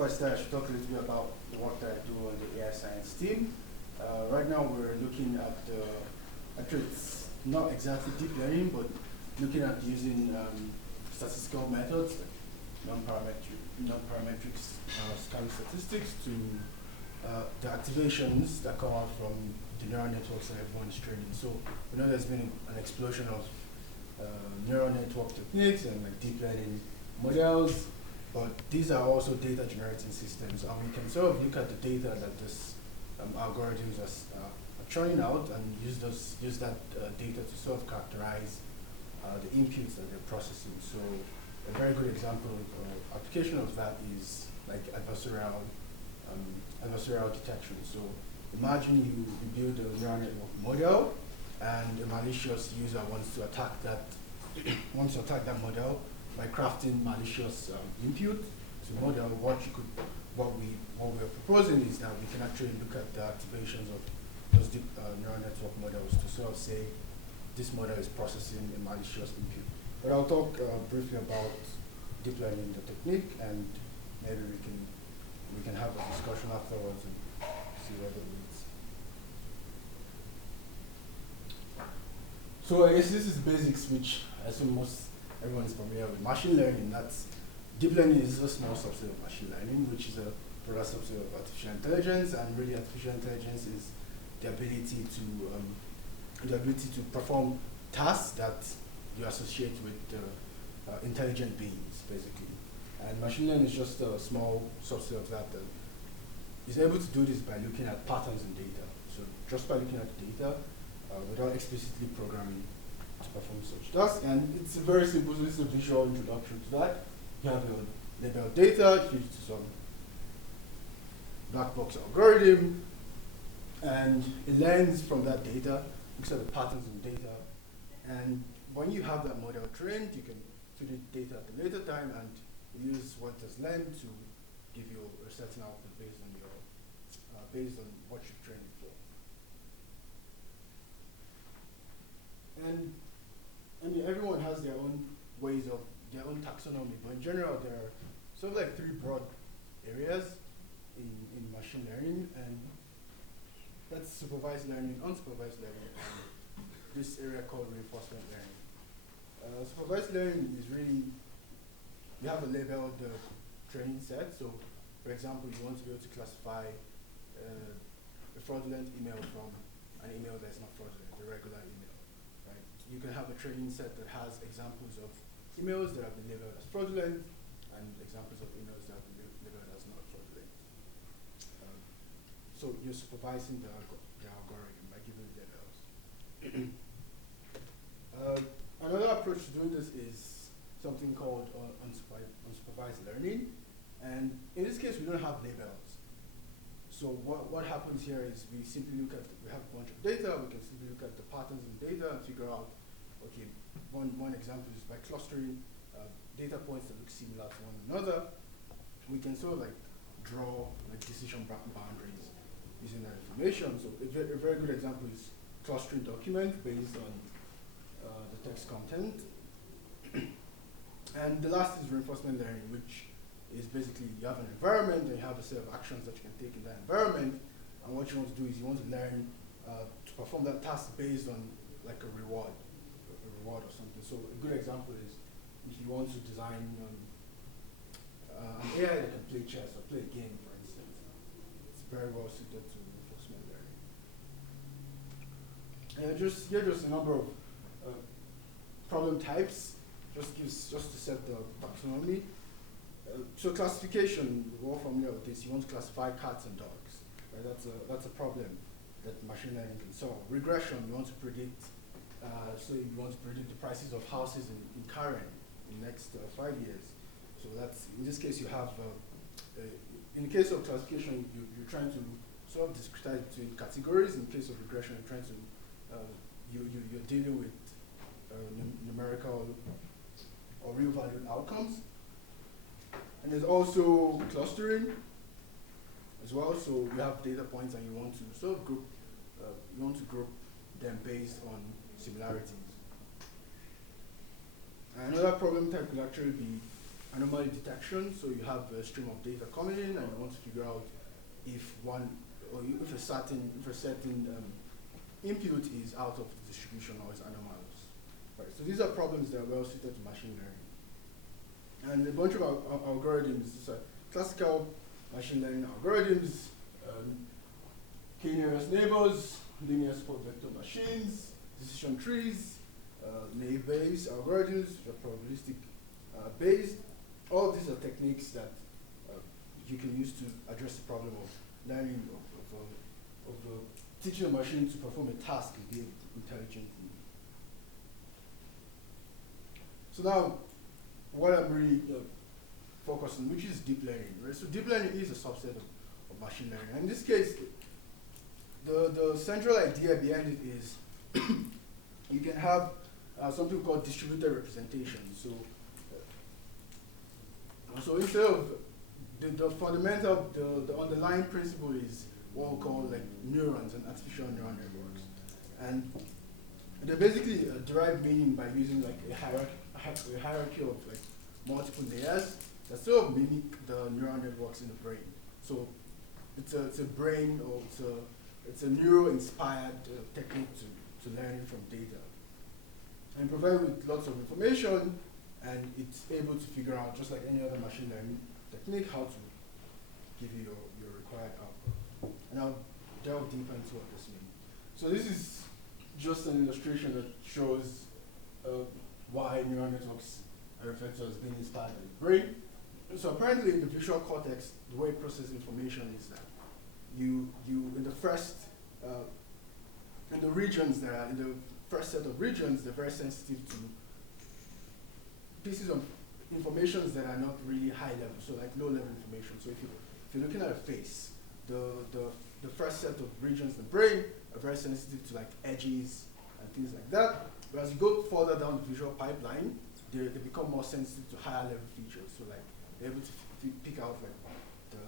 before I start, I should talk a little bit about the work that I do on the AI science team. Right now, we're looking at actually, it's not exactly deep learning, but looking at using statistical methods, like non-parametric scaling statistics to the activations that come out from the neural networks that everyone is training. So we know there's been an explosion of neural network techniques and like deep learning models, but these are also data generating systems, and we can sort of look at the data that this algorithms are churning out and use that data to sort of characterize the inputs that they're processing. So a very good example of application of that is like adversarial detection. So imagine you build a neural network model, and a malicious user wants to attack that model by crafting malicious input to the model. What we're proposing is that we can actually look at the activations of those deep neural network models to sort of say this model is processing a malicious input. But I'll talk briefly about deep learning, the technique, and maybe we can have a discussion afterwards and see where it leads. So I guess this is basics, which I assume everyone is familiar with. Machine learning, deep learning is a small subset of machine learning, which is a broader subset of artificial intelligence, and really artificial intelligence is the ability to perform tasks that you associate with intelligent beings, basically. And machine learning is just a small subset of that. Is able to do this by looking at patterns in data. So just by looking at the data, without explicitly programming to perform such tasks. And it's very simple. So this is a visual introduction to that. You have your labeled data, it feeds to some black box algorithm, and it learns from that data, looks at the patterns in data, and when you have that model trained, you can feed it data at a later time and use what it has learned to give you a certain output based on what you've trained it for. And I mean, everyone has their own their own taxonomy, but in general, there are sort of like three broad areas in machine learning, and that's supervised learning, unsupervised learning, and this area called reinforcement learning. Supervised learning is really, you have a labeled training set. So, for example, you want to be able to classify a fraudulent email from an email that's not fraudulent, a regular email, right? You can have a training set that has examples of emails that have been labeled as fraudulent and examples of emails that have been labeled as not fraudulent. So you're supervising the algorithm by giving it labels. Another approach to doing this is something called unsupervised learning. And in this case, we don't have labels. So what happens here is we simply we have a bunch of data, we can simply look at the patterns in data and figure out, okay, one example is by clustering data points that look similar to one another, we can sort of like draw like decision boundaries using that information. So a very good example is clustering document based on the text content. And the last is reinforcement learning, which is basically you have an environment and you have a set of actions that you can take in that environment, and what you want to do is you want to learn to perform that task based on like a reward or something. So a good example is if you want to design an AI that can play chess or play a game, for instance, it's very well suited to reinforcement learning. And just a number of problem types, just to set the taxonomy. So classification, we're all familiar with this. You want to classify cats and dogs, right? That's a problem that machine learning can solve. Regression, you want to predict. So you want to predict the prices of houses in Karen in the next 5 years. So that's, in this case, you have, in the case of classification, you're trying to sort of discretize between categories. In the case of regression, you're trying to, you're dealing with numerical or real valued outcomes. And there's also clustering as well. So you have data points and you want to sort of group, them based on similarities. And another problem type could actually be anomaly detection. So you have a stream of data coming in, and you want to figure out if one or if a certain input is out of the distribution or is anomalous. Right. So these are problems that are well suited to machine learning. And a bunch of algorithms, classical machine learning algorithms, k-nearest neighbors, linear support vector machines, decision trees, naive-based algorithms, which are probabilistic based. All these are techniques that you can use to address the problem of learning, of teaching a machine to perform a task and behave intelligently. So now, what I'm really focusing, which is deep learning, right? So deep learning is a subset of machine learning. And in this case, the central idea behind it is you can have something called distributed representation. So instead of the fundamental, the underlying principle is what we call like neurons and artificial neural networks. And they basically derive meaning by using like a hierarchy of like multiple layers that sort of mimic the neural networks in the brain. So it's a brain, or it's a neuro-inspired technique to learning from data. And provided with lots of information, and it's able to figure out, just like any other machine learning technique, how to give you your required output. And I'll delve deeper into what this means. So this is just an illustration that shows why neural networks are referred to as being inspired by the brain. So apparently in the visual cortex, the way it processes information is that you in the first, in the regions that are, in the first set of regions, they're very sensitive to pieces of information that are not really high level, so like low level information. So if you're looking at a face, the first set of regions in the brain are very sensitive to like edges and things like that. But as you go further down the visual pipeline, they become more sensitive to higher level features. So like they're able to pick out like the